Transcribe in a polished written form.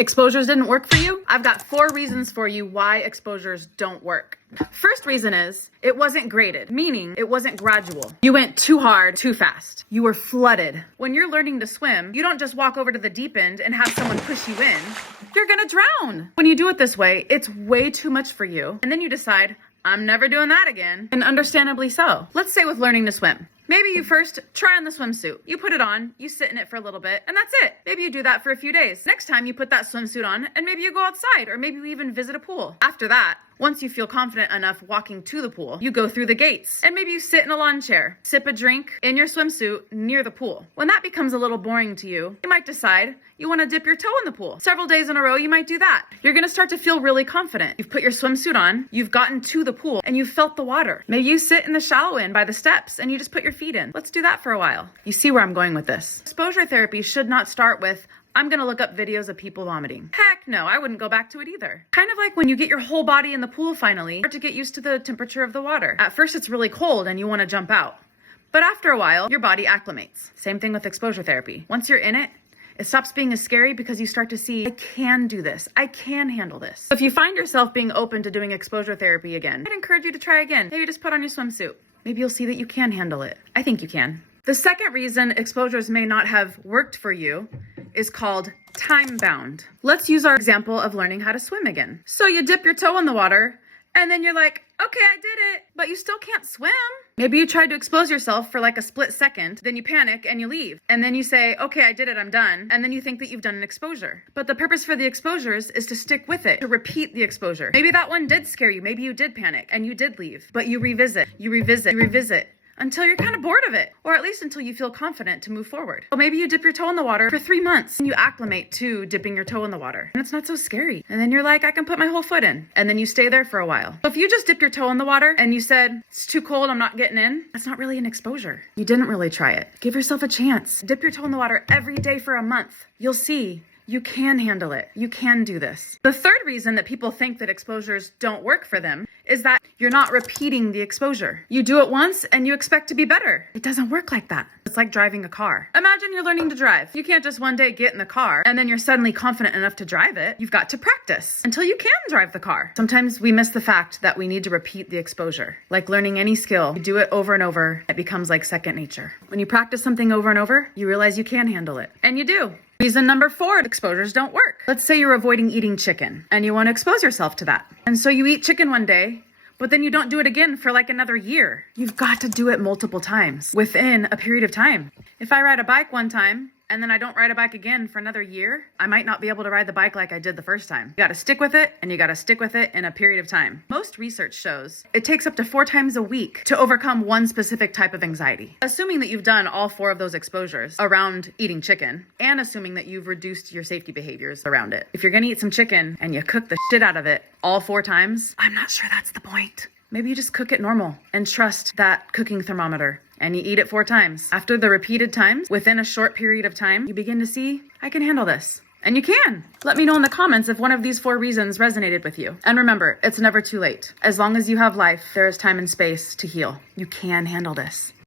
Exposures didn't work for you? I've got 4 reasons for you why exposures don't work. First reason is it wasn't graded, meaning it wasn't gradual. You went too hard, too fast. You were flooded. When you're learning to swim, you don't just walk over to the deep end and have someone push you in. You're gonna drown. When you do it this way, it's way too much for you. And then you decide, I'm never doing that again. And understandably so. Let's say with learning to swim. Maybe you first try on the swimsuit. You put it on, you sit in it for a little bit, and that's it. Maybe you do that for a few days. Next time you put that swimsuit on, and maybe you go outside, or maybe you even visit a pool. After that, once you feel confident enough walking to the pool, you go through the gates, and maybe you sit in a lawn chair, sip a drink in your swimsuit near the pool. When that becomes a little boring to you, you might decide you want to dip your toe in the pool. Several days in a row, you might do that. You're going to start to feel really confident. You've put your swimsuit on, you've gotten to the pool, and you've felt the water. Maybe you sit in the shallow end by the steps, and you just put your feet in. Let's do that for a while. You see where I'm going with this. Exposure therapy should not start with, I'm gonna look up videos of people vomiting. Heck no, I wouldn't go back to it either. Kind of like when you get your whole body in the pool finally, start to get used to the temperature of the water. At first it's really cold and you wanna jump out. But after a while, your body acclimates. Same thing with exposure therapy. Once you're in it, it stops being as scary because you start to see, I can do this. I can handle this. If you find yourself being open to doing exposure therapy again, I'd encourage you to try again. Maybe just put on your swimsuit. Maybe you'll see that you can handle it. I think you can. The second reason exposures may not have worked for you is called time-bound. Let's use our example of learning how to swim again. So you dip your toe in the water, and then you're like, okay, I did it, but you still can't swim. Maybe you tried to expose yourself for like a split second, then you panic and you leave. And then you say, okay, I did it, I'm done. And then you think that you've done an exposure. But the purpose for the exposures is to stick with it, to repeat the exposure. Maybe that one did scare you. Maybe you did panic and you did leave, but you revisit, until you're kind of bored of it, or at least until you feel confident to move forward. Or maybe you dip your toe in the water for 3 months and you acclimate to dipping your toe in the water. And it's not so scary. And then you're like, I can put my whole foot in. And then you stay there for a while. So if you just dipped your toe in the water and you said, it's too cold, I'm not getting in, that's not really an exposure. You didn't really try it. Give yourself a chance. Dip your toe in the water every day for a month. You'll see. You can handle it. You can do this. The third reason that people think that exposures don't work for them is that you're not repeating the exposure. You do it once and you expect to be better. It doesn't work like that. It's like driving a car. Imagine you're learning to drive. You can't just one day get in the car and then you're suddenly confident enough to drive it. You've got to practice until you can drive the car. Sometimes we miss the fact that we need to repeat the exposure. Like learning any skill, you do it over and over, it becomes like second nature. When you practice something over and over, you realize you can handle it. And you do. Reason number 4, exposures don't work. Let's say you're avoiding eating chicken and you want to expose yourself to that. And so you eat chicken one day, but then you don't do it again for like another year. You've got to do it multiple times within a period of time. If I ride a bike one time and then I don't ride a bike again for another year, I might not be able to ride the bike like I did the first time. You got to stick with it, and you got to stick with it in a period of time. Most research shows it takes up to 4 times a week to overcome one specific type of anxiety. Assuming that you've done all 4 of those exposures around eating chicken, and assuming that you've reduced your safety behaviors around it. If you're gonna eat some chicken and you cook the shit out of it all 4 times, I'm not sure that's the point. Maybe you just cook it normal and trust that cooking thermometer and you eat it 4 times. After the repeated times, within a short period of time, you begin to see, I can handle this. And you can. Let me know in the comments if one of these 4 reasons resonated with you. And remember, it's never too late. As long as you have life, there is time and space to heal. You can handle this.